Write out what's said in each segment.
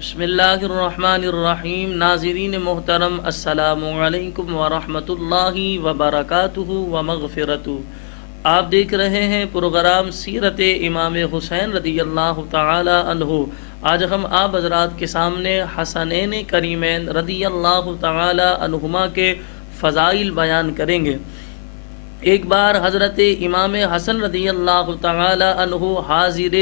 بسم اللہ الرحمن الرحیم۔ ناظرین محترم، السلام علیکم ورحمۃ اللہ وبرکاتہ ومغفرتہ۔ آپ دیکھ رہے ہیں پروگرام سیرت امام حسین رضی اللہ تعالی عنہ۔ آج ہم آپ حضرات کے سامنے حسنین کریمین رضی اللہ تعالی عنہما کے فضائل بیان کریں گے۔ ایک بار حضرت امام حسن رضی اللہ تعالی عنہ حاضر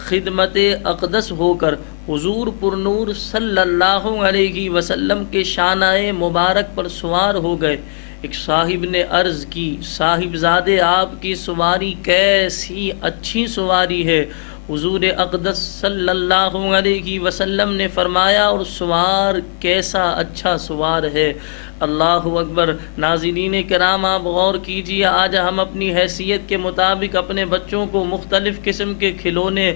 خدمت اقدس ہو کر حضور پرنور صلی اللہ علیہ وسلم کے شانہ مبارک پر سوار ہو گئے۔ ایک صاحب نے عرض کی، صاحبزادے آپ کی سواری کیسی اچھی سواری ہے۔ حضور اقدس صلی اللہ علیہ وسلم نے فرمایا، اور سوار کیسا اچھا سوار ہے۔ اللہ اکبر۔ ناظرین کرام، آپ غور کیجیے، آج ہم اپنی حیثیت کے مطابق اپنے بچوں کو مختلف قسم کے کھلونے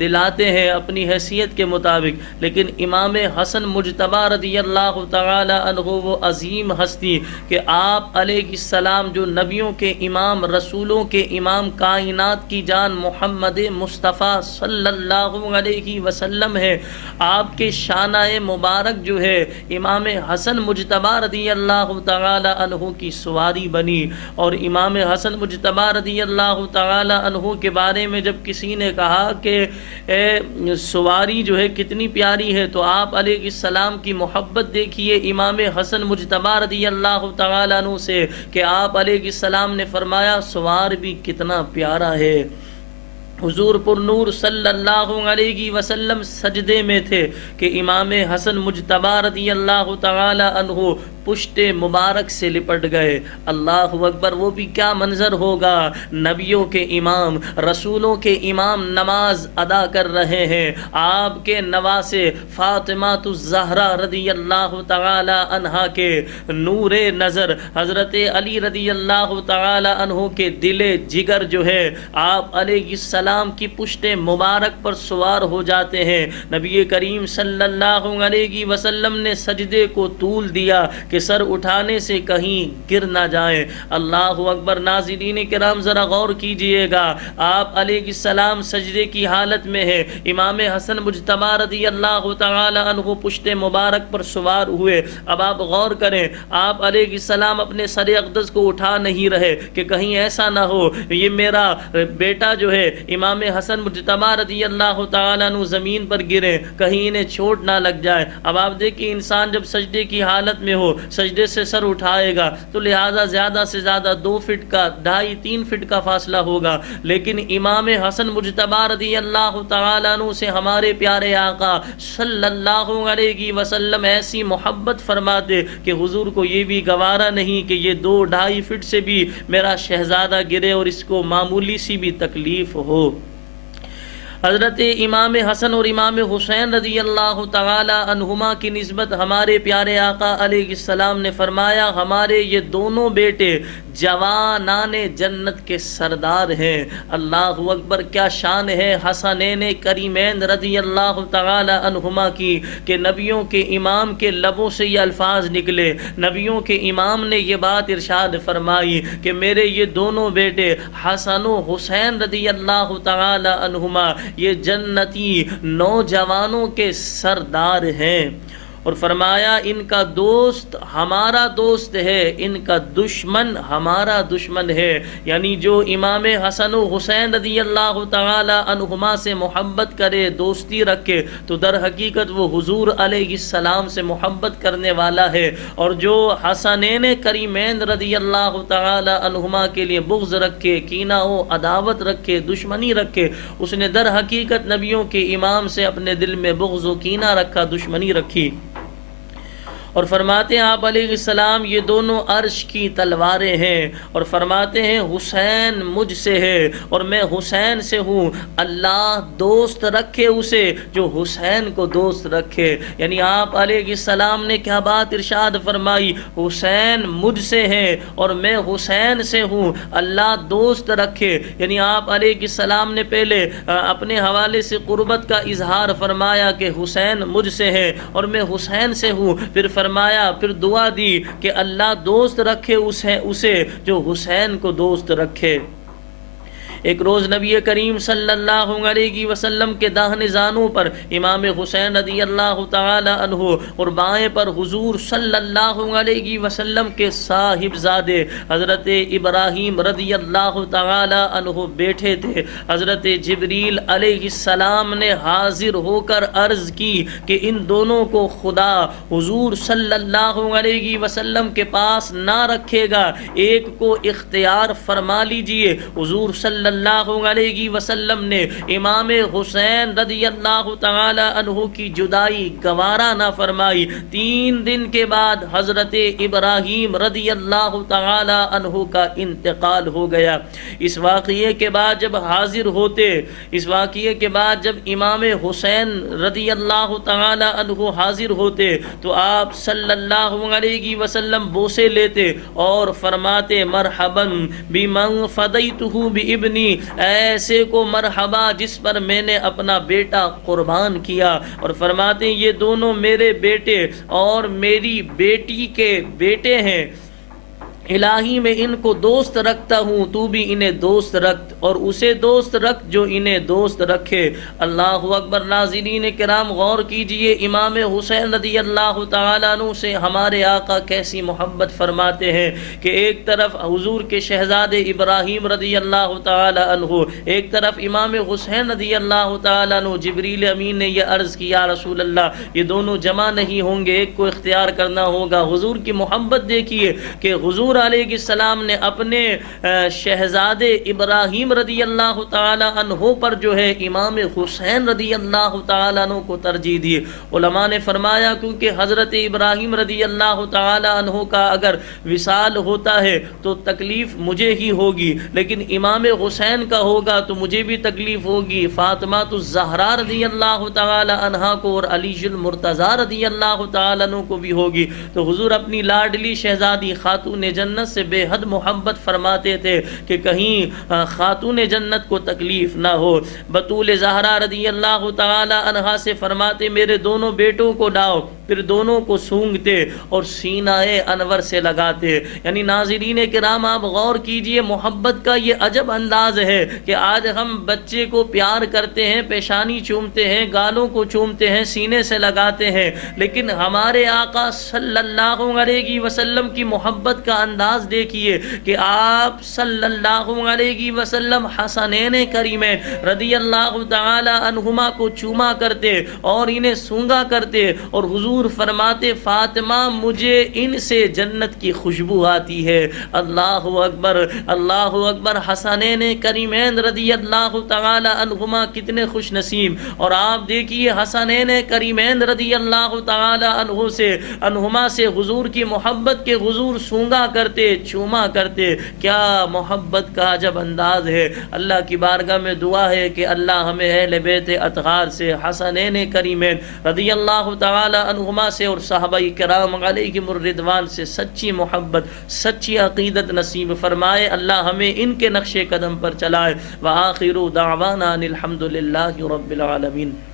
دلاتے ہیں اپنی حیثیت کے مطابق، لیکن امام حسن مجتبی رضی اللہ تعالی عنہ وہ عظیم ہستی کہ آپ علیہ السلام جو نبیوں کے امام، رسولوں کے امام، کائنات کی جان محمد مصطفیٰ صلی اللہ علیہ وسلم ہے، آپ کے شانہ مبارک جو ہے امام حسن مجتبی رضی اللہ تعالی عنہ کی سواری بنی۔ اور امام حسن مجتبی رضی اللہ تعالی عنہ کے بارے میں جب کسی نے کہا کہ سواری جو ہے کتنی پیاری ہے، تو آپ علیہ السلام کی محبت دیکھیے امام حسن مجتبی رضی اللہ تعالی عنہ سے کہ آپ علیہ السلام نے فرمایا سوار بھی کتنا پیارا ہے۔ حضور پر نور صلی اللہ علیہ وسلم سجدے میں تھے کہ امام حسن مجتبی رضی اللہ تعالی عنہ پشت مبارک سے لپٹ گئے۔ اللہ اکبر۔ وہ بھی کیا منظر ہوگا، نبیوں کے امام، رسولوں کے امام نماز ادا کر رہے ہیں، آپ کے نواسے فاطمہ الزہرا رضی اللہ تعالی عنہا کے نور نظر حضرت علی رضی اللہ تعالی عنہ کے دل جگر جو ہے آپ علیہ السلام کی پشت مبارک پر سوار ہو جاتے ہیں۔ نبی کریم صلی اللہ علیہ وسلم نے سجدے کو طول دیا کہ سر اٹھانے سے کہیں گر نہ جائیں۔ اللہ اکبر۔ ناظرین کرام ذرا غور کیجئے گا، آپ علیہ السلام سجدے کی حالت میں ہیں، امام حسن مجتبی رضی اللہ تعالی عنہ پشت مبارک پر سوار ہوئے۔ اب آپ غور کریں، آپ علیہ السلام اپنے سر اقدس کو اٹھا نہیں رہے کہ کہیں ایسا نہ ہو یہ میرا بیٹا جو ہے امام حسن مجتبی رضی اللہ تعالی عنہ زمین پر گرے، کہیں انہیں چوٹ نہ لگ جائے۔ اب آپ دیکھیں، انسان جب سجدے کی حالت میں ہو، سجدے سے سر اٹھائے گا تو لہٰذا زیادہ سے زیادہ 2 فٹ کا، 2.5-3 فٹ کا فاصلہ ہوگا، لیکن امام حسن مجتبی رضی اللہ تعالی عنہ سے ہمارے پیارے آقا صلی اللہ علیہ وسلم ایسی محبت فرماتے کہ حضور کو یہ بھی گوارا نہیں کہ یہ 2-2.5 فٹ سے بھی میرا شہزادہ گرے اور اس کو معمولی سی بھی تکلیف ہو۔ حضرت امام حسن اور امام حسین رضی اللہ تعالی عنہما کی نسبت ہمارے پیارے آقا علیہ السلام نے فرمایا ہمارے یہ دونوں بیٹے جوانان جنت کے سردار ہیں۔ اللہ اکبر۔ کیا شان ہے حسنین کریمین رضی اللہ تعالی عنہما کی کہ نبیوں کے امام کے لبوں سے یہ الفاظ نکلے، نبیوں کے امام نے یہ بات ارشاد فرمائی کہ میرے یہ دونوں بیٹے حسن و حسین رضی اللہ تعالی عنہما یہ جنتی نوجوانوں کے سردار ہیں، اور فرمایا ان کا دوست ہمارا دوست ہے، ان کا دشمن ہمارا دشمن ہے۔ یعنی جو امام حسن و حسین رضی اللہ تعالی عنہما سے محبت کرے، دوستی رکھے، تو در حقیقت وہ حضور علیہ السلام سے محبت کرنے والا ہے، اور جو حسنین کریمین رضی اللہ تعالی عنہما کے لیے بغض رکھے، کینہ و عداوت رکھے، دشمنی رکھے، اس نے در حقیقت نبیوں کے امام سے اپنے دل میں بغض و کینہ رکھا، دشمنی رکھی۔ اور فرماتے ہیں آپ علیہ السلام یہ دونوں عرش کی تلواریں ہیں، اور فرماتے ہیں حسین مجھ سے ہے اور میں حسین سے ہوں، اللہ دوست رکھے اسے جو حسین کو دوست رکھے۔ یعنی آپ علیہ السلام نے کیا بات ارشاد فرمائی، حسین مجھ سے ہے اور میں حسین سے ہوں، اللہ دوست رکھے۔ یعنی آپ علیہ السلام نے پہلے اپنے حوالے سے قربت کا اظہار فرمایا کہ حسین مجھ سے ہے اور میں حسین سے ہوں، پھر دعا دی کہ اللہ دوست رکھے اسے جو حسین کو دوست رکھے۔ ایک روز نبی کریم صلی اللہ علیہ وسلم کے داہنے زانوں پر امام حسین رضی اللہ تعالی عنہ اور بائیں پر حضور صلی اللہ علیہ وسلم کے صاحبزادے حضرت ابراہیم رضی اللہ تعالی عنہ بیٹھے تھے۔ حضرت جبریل علیہ السلام نے حاضر ہو کر عرض کی کہ ان دونوں کو خدا حضور صلی اللہ علیہ وسلم کے پاس نہ رکھے گا، ایک کو اختیار فرما لیجئے۔ حضور صلی اللہ علیہ وسلم نے امام حسین رضی اللہ تعالی عنہ کی جدائی گوارا نہ فرمائی۔ 3 دن کے بعد حضرت ابراہیم رضی اللہ تعالی عنہ کا انتقال ہو گیا۔ اس واقعے کے بعد جب حاضر ہوتے، اس واقعے کے بعد جب امام حسین رضی اللہ تعالی عنہ حاضر ہوتے تو آپ صلی اللہ علیہ وسلم بوسے لیتے اور فرماتے مرحباً بمن فدیتہ بابنی، ایسے کو مرحبا جس پر میں نے اپنا بیٹا قربان کیا، اور فرماتے یہ دونوں میرے بیٹے اور میری بیٹی کے بیٹے ہیں، الہی میں ان کو دوست رکھتا ہوں، تو بھی انہیں دوست رکھ اور اسے دوست رکھ جو انہیں دوست رکھے۔ اللہ اکبر۔ ناظرین کرام غور کیجئے، امام حسین رضی اللہ تعالیٰ عنہ سے ہمارے آقا کیسی محبت فرماتے ہیں کہ ایک طرف حضور کے شہزادے ابراہیم رضی اللہ تعالیٰ عنہ، ایک طرف امام حسین رضی اللہ تعالیٰ عنہ۔ جبریل امین نے یہ عرض کیا یا رسول اللہ یہ دونوں جمع نہیں ہوں گے، ایک کو اختیار کرنا ہوگا۔ حضور کی محبت دیکھیے کہ حضور علیہ السلام نے اپنے شہزادے ابراہیم رضی اللہ تعالی عنہ پر جو ہے امام حسین رضی اللہ تعالی عنہ کو ترجیح دی۔ علماء نے فرمایا کیونکہ حضرت ابراہیم رضی اللہ تعالی عنہ کا اگر وصال ہوتا ہے تو تکلیف مجھے ہی ہوگی، لیکن امام حسین کا ہوگا تو مجھے بھی تکلیف ہوگی۔ فاطمہ الزہرا رضی اللہ تعالی عنہا کو اور علی المرتضیٰ رضی اللہ تعالی عنہ کو بھی ہوگی۔ تو حضور اپنی لاڈلی شہزادی خاتون جنت سے بے حد محبت فرماتے تھے کہ کہیں خاتون جنت کو تکلیف نہ ہو۔ بطول زہرا رضی اللہ تعالی عنہا سے فرماتے میرے دونوں بیٹوں کو لاؤ، پھر دونوں کو سونگتے اور سینہ انور سے لگاتے۔ یعنی ناظرین کرام آپ غور کیجئے، محبت کا یہ عجب انداز ہے کہ آج ہم بچے کو پیار کرتے ہیں، پیشانی چومتے ہیں، گالوں کو چومتے ہیں، سینے سے لگاتے ہیں، لیکن ہمارے آقا صلی اللہ علیہ وسلم کی محبت کا انداز دیکھیے کہ آپ صلی اللہ علیہ وسلم حسنین کریمین رضی اللہ تعالی عنہما کو چوما کرتے اور انہیں سونگا کرتے، اور حضور فرماتے فاطمہ مجھے ان سے جنت کی خوشبو آتی ہے۔ اللہ اکبر، اللہ اکبر۔ حسنین کریمین رضی اللہ تعالی عنہما کتنے خوش نصیب، اور آپ دیکھیے حسنین کریمین رضی اللہ تعالی عنہما سے حضور کی محبت کے حضور سونگا کرتے، چوما کرتے۔ کیا محبت کا عجب انداز ہے۔ اللہ کی بارگاہ میں دعا ہے کہ اللہ ہمیں اہل بیت اطہار سے، حسنین کریمین رضی اللہ تعالی عنہما سے اور صحابہ کرام علیہم الرضوان سے سچی محبت، سچی عقیدت نصیب فرمائے۔ اللہ ہمیں ان کے نقش قدم پر چلائے۔ وآخر دعوانا الحمد للہ رب العالمین۔